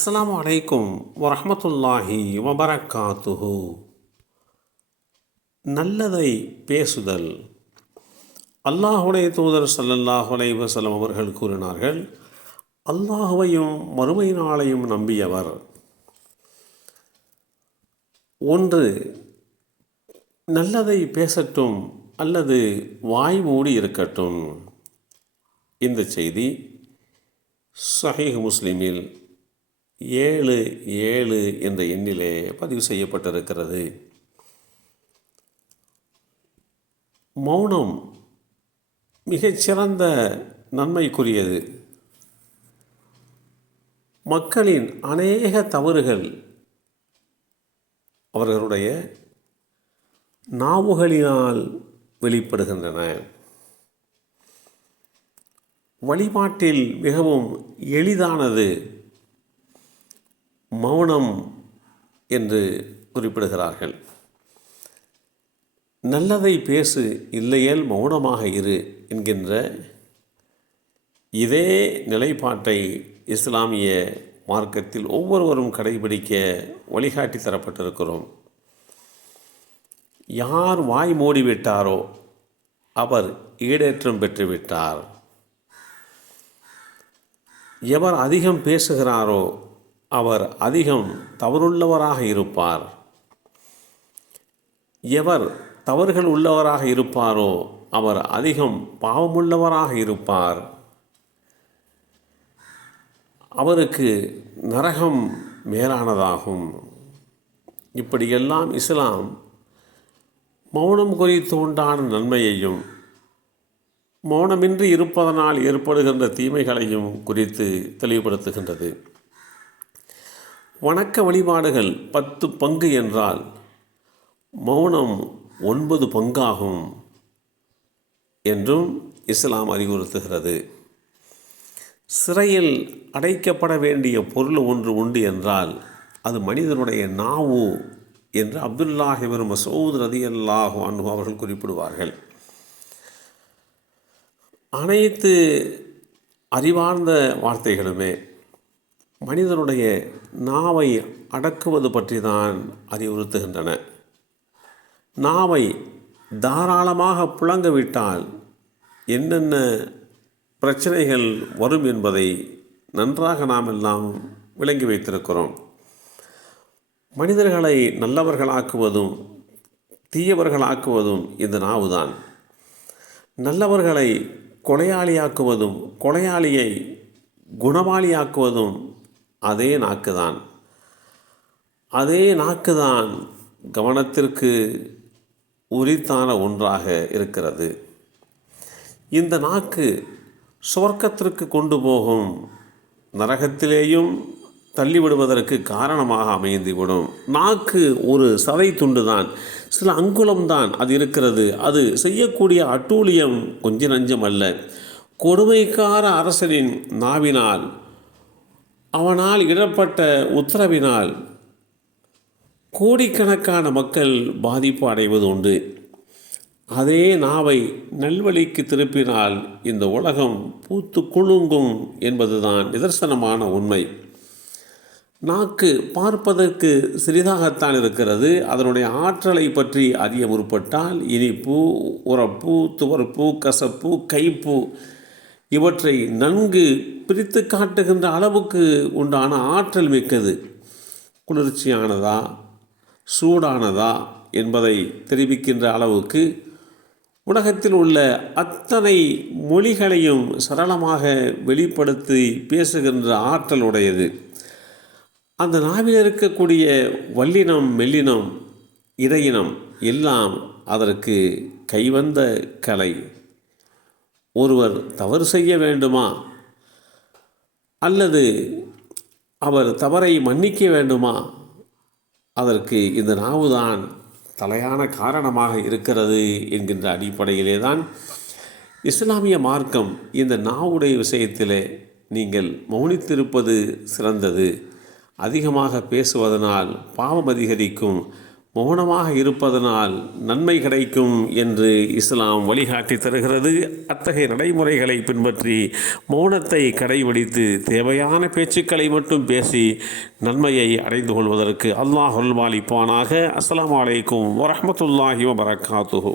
அஸ்ஸலாமு அலைக்கும் வரஹ்மத்துல்லாஹி வபரகாத்துஹு. நல்லதை பேசுதல். அல்லாஹுடைய தூதர் ஸல்லல்லாஹு அலைஹி வஸல்லம் அவர்கள் கூறினார்கள், அல்லாஹுவையும் மறுமை நாளையும் நம்பியவர் ஒன்று நல்லதை பேசட்டும் அல்லது வாய் மூடி இருக்கட்டும். இந்த செய்தி ஸஹீஹ் முஸ்லிமில் 77 என்ற எண்ணிலே பதிவு செய்யப்பட்டிருக்கிறது. மௌனம் மிகச்சிறந்த நன்மைக்குரியது. மக்களின் அநேக தவறுகள் அவர்களுடைய நாவுகளினால் வெளிப்படுகின்றன. வழிபாட்டில் மிகவும் எளிதானது மௌனம் என்று குறிப்பிடுகிறார்கள். நல்லதை பேசு, இல்லையேல் மௌனமாக இரு என்கின்ற இதே நிலைப்பாட்டை இஸ்லாமிய மார்க்கத்தில் ஒவ்வொருவரும் கடைபிடிக்க வழிகாட்டி தரப்பட்டிருக்கிறோம். யார் வாய் மூடிவிட்டாரோ அவர் ஈடேற்றம் பெற்றுவிட்டார். எவர் அதிகம் பேசுகிறாரோ அவர் அதிகம் தவறுள்ளவராக இருப்பார். எவர் தவறுகள் உள்ளவராக இருப்பாரோ அவர் அதிகம் பாவமுள்ளவராக இருப்பார். அவருக்கு நரகம் மேலானதாகும். இப்படியெல்லாம் இஸ்லாம் மௌனம் குறித்து உண்டான நன்மையையும் மௌனமின்றி இருப்பதனால் ஏற்படுகின்ற தீமைகளையும் குறித்து தெளிவுபடுத்துகின்றது. வணக்க வழிபாடுகள் 10 பங்கு என்றால் மௌனம் 9 பங்காகும் என்றும் இஸ்லாம் அறிவுறுத்துகிறது. சிறையில் அடைக்கப்பட வேண்டிய பொருள் ஒன்று உண்டு என்றால் அது மனிதனுடைய நாவு என்று அப்துல்லாஹ் இப்னு மஸ்ஊத் ரலியல்லாஹு அன்ஹு அவர்கள் குறிப்பிடுவார்கள். அனைத்து அறிவார்ந்த வார்த்தைகளுமே மனிதனுடைய நாவை அடக்குவது பற்றி தான் அறிவுறுத்துகின்றன. நாவை தாராளமாக புழங்கவிட்டால் என்னென்ன பிரச்சனைகள் வரும் என்பதை நன்றாக நாம் எல்லாம் விளங்கி வைத்திருக்கிறோம். மனிதர்களை நல்லவர்களாக்குவதும் தீயவர்களாக்குவதும் இந்த நாவுதான். நல்லவர்களை கொலையாளியாக்குவதும் கொலையாளியை குணமாளியாக்குவதும் அதே நாக்குதான். அதே நாக்குதான் கவனத்திற்கு உரித்தான ஒன்றாக இருக்கிறது. இந்த நாக்கு சுவர்க்கத்திற்கு கொண்டு போகும், நரகத்திலேயும் தள்ளிவிடுவதற்கு காரணமாக அமைந்துவிடும். நாக்கு ஒரு சதை துண்டுதான், சில அங்குலம்தான் அது இருக்கிறது. அது செய்யக்கூடிய அட்டூழியம் கொஞ்ச நஞ்சம் அல்ல. கொடுமைக்கார அரசனின் நாவினால், அவனால் இடப்பட்ட உத்தரவினால் கோடிக்கணக்கான மக்கள் பாதிப்பு அடைவது உண்டு. அதே நாவை நல்வழிக்கு திருப்பினால் இந்த உலகம் பூத்து குலுங்கும் என்பதுதான் நிதர்சனமான உண்மை. நாக்கு பார்ப்பதற்கு சிறிதாகத்தான் இருக்கிறது. அதனுடைய ஆற்றலை பற்றி அறிய முற்பட்டால் இனிப்பு, உரப்பு, துவர்ப்பு, கசப்பு, கைப்பு இவற்றை நன்கு பிரித்து காட்டுகின்ற அளவுக்கு உண்டான ஆற்றல் மிக்கது. குளிர்ச்சியானதா சூடானதா என்பதை தெரிவிக்கின்ற அளவுக்கு உலகத்தில் உள்ள அத்தனை மொழிகளையும் சரளமாக வெளிப்படுத்தி பேசுகின்ற ஆற்றல் உடையது. அந்த நாவில் இருக்கக்கூடிய வல்லினம், மெல்லினம், இடையினம் எல்லாம் அதற்கு கைவந்த கலை. ஒருவர் தவறு செய்ய வேண்டுமா அல்லது அவர் தவறை மன்னிக்க வேண்டுமா, அதற்கு இந்த நாவுதான் தலையான காரணமாக இருக்கிறது என்கின்ற அடிப்படையிலே தான் இஸ்லாமிய மார்க்கம் இந்த நாவுடைய விஷயத்திலே நீங்கள் மௌனித்திருப்பது சிறந்தது. அதிகமாக பேசுவதனால் பாவம் அதிகரிக்கும், மௌனமாக இருப்பதனால் நன்மை கிடைக்கும் என்று இஸ்லாம் வழிகாட்டி தருகிறது. அத்தகைய நடைமுறைகளை பின்பற்றி மௌனத்தை கடைபிடித்து தேவையான பேச்சுக்களை மட்டும் பேசி நன்மையை அடைந்து கொள்வதற்கு அல்லாஹ் அருள்பாலிப்பானாக. அஸ்ஸலாமு அலைக்கும் வரஹ்மத்துல்லாஹி வபரகாத்துஹு.